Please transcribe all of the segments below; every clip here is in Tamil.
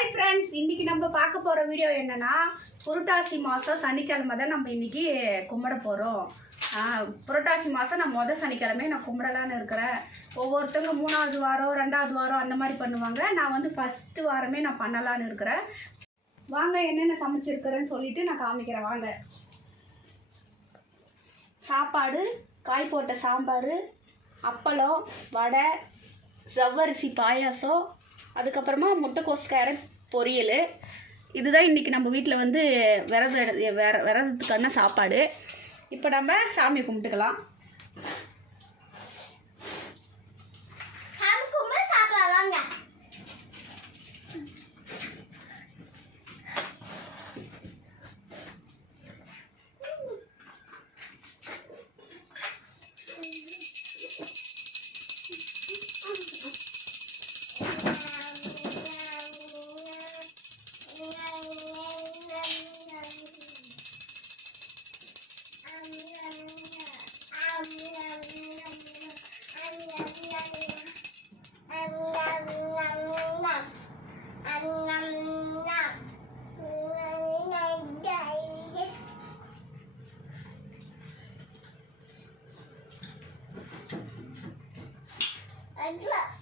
ஹாய் ஃப்ரெண்ட்ஸ், இன்னைக்கு நம்ம பார்க்க போகிற வீடியோ என்னன்னா, புரட்டாசி மாதம் சனிக்கிழமை தான் நம்ம இன்னைக்கு கும்பிட போகிறோம். புரட்டாசி மாதம் நான் மொதல் சனிக்கிழமை நான் கும்பிடலான்னு இருக்கிறேன். ஒவ்வொருத்தவங்க 3வது வாரம் 2வது வாரம் அந்த மாதிரி பண்ணுவாங்க. நான் வந்து ஃபஸ்ட்டு வாரமே நான் பண்ணலான்னு இருக்கிறேன். வாங்க என்னென்ன சமைச்சிருக்கிறேன்னு சொல்லிட்டு நான் காமிக்கிறேன். வாங்க. சாப்பாடு, காய் போட்ட சாம்பார், அப்பளம், வடை, ஜவ்வரிசி பாயாசம், அதுக்கப்புறமா முட்டைக்கோஸ் கேரட் பொரியல். இதுதான் இன்றைக்கி நம்ம வீட்டில் வந்து விரதத்துக்கான சாப்பாடு. இப்போ நம்ம சாமி கும்பிட்டுக்கலாம்.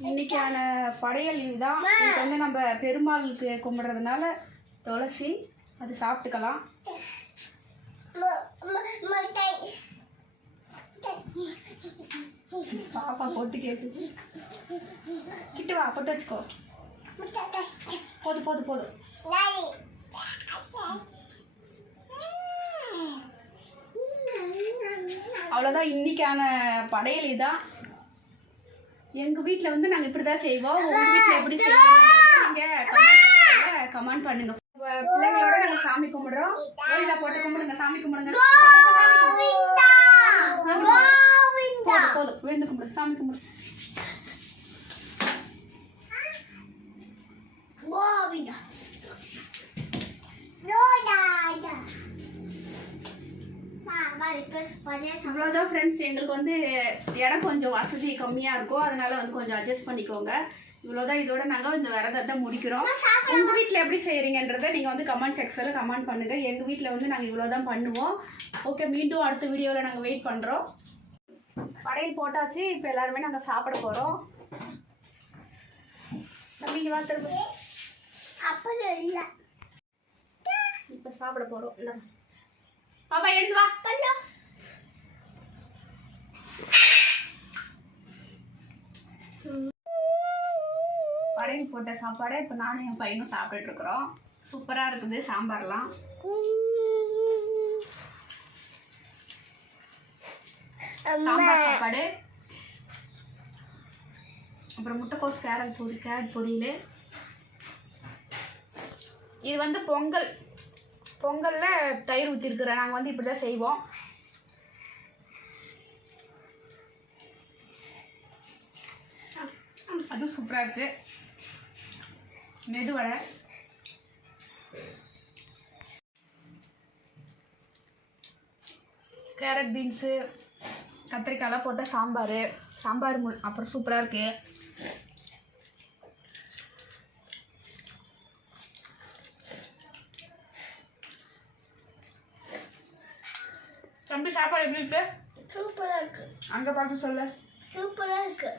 இன்னைக்கான படையல் இதுதான். இது வந்து நம்ம பெருமாளுக்கு கும்பிடுறதுனால துளசி அது சாப்பிட்டுக்கலாம். பாப்பா போட்டு கேட்டு கிட்ட வா, போட்டு வச்சுக்கோ. போதும் போதும் போதும். அவ்வளோதான் இன்னைக்கான படையல் இதுதான். எங்கள் வீட்டில் வந்து நாங்கள் இப்படி தான் செய்வோம். உங்கள் வீட்டில் எப்படி செய்வோம் நீங்கள் கமெண்ட் பண்ணுங்க. பிள்ளைங்களோட நாங்கள் சாமி கும்பிடுறோம். கோயிலா போட்டு கும்பிடுங்க, சாமி கும்பிடுங்க. போதும் விழுந்து கும்பிடு, சாமி கும்பிடு. அவ்வளோதான் ஃப்ரெண்ட்ஸ். எங்களுக்கு வந்து இடம் கொஞ்சம் வசதி கம்மியாக இருக்கும், அதனால வந்து கொஞ்சம் அட்ஜஸ்ட் பண்ணிக்கோங்க. இவ்வளோதான். இதோட நாங்கள் இந்த விரதத்தை முடிக்கிறோம். உங்கள் வீட்டில் எப்படி செய்கிறீங்கன்றதை நீங்கள் வந்து கமெண்ட் செக்ஷனில் கமெண்ட் பண்ணுங்கள். எங்கள் வீட்டில் வந்து நாங்கள் இவ்வளோதான் பண்ணுவோம். ஓகே, மீண்டும் அடுத்த வீடியோவில் நாங்கள் வெயிட் பண்ணுறோம். படையல் போட்டாச்சு. இப்போ எல்லாருமே நாங்கள் சாப்பிட போகிறோம். தம்பிங்க வாத்துறது இப்போ சாப்பிட போகிறோம். இல்லை பாப்பா எடுத்து வா. படையல் போட்ட சாப்பாடை இப்போ நானும் என் பையனும் சாப்பிட்டுட்டு இருக்கிறோம். சூப்பராக இருக்குது சாம்பார்லாம். சாம்பார் சாப்பாடு, அப்புறம் முட்டைக்கோஸ் கேரட் பொரியல். இது வந்து பொங்கலில் தயிர் ஊற்றிருக்கிறேன். நாங்கள் வந்து இப்படி தான் செய்வோம். அதுவும் சூப்பராக இருக்குது. மெதுவடை, கேரட் பீன்ஸு கத்திரிக்காயெல்லாம் போட்ட சாம்பார் அப்புறம் சூப்பராக இருக்குது. தம்பி சாப்பாடு எப்படி இருக்கு? சூப்பராக இருக்கு. அங்கே பார்த்து சொல்லு. சூப்பராக இருக்கு.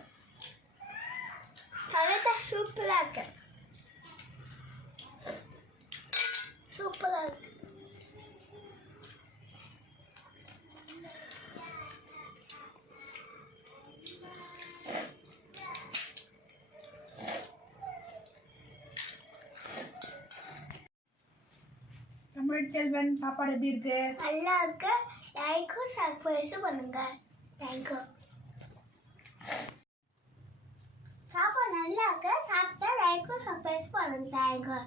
சூப்பராக இருக்கு. சூப்பராக இருக்கு. தமிழ் செல்வன் சாப்பாடு எப்படி இருக்கு? நல்லா இருக்கு. லைக்கும் சப்ஸ்கிரைப் பண்ணுங்க. தேங்க்யூ. சாப்பாடு நல்லா இருக்கு. சாப்பிட்டா லைக்கும் சப்ஸ்கிரைப் பண்ணுங்க. தேங்க்யூ.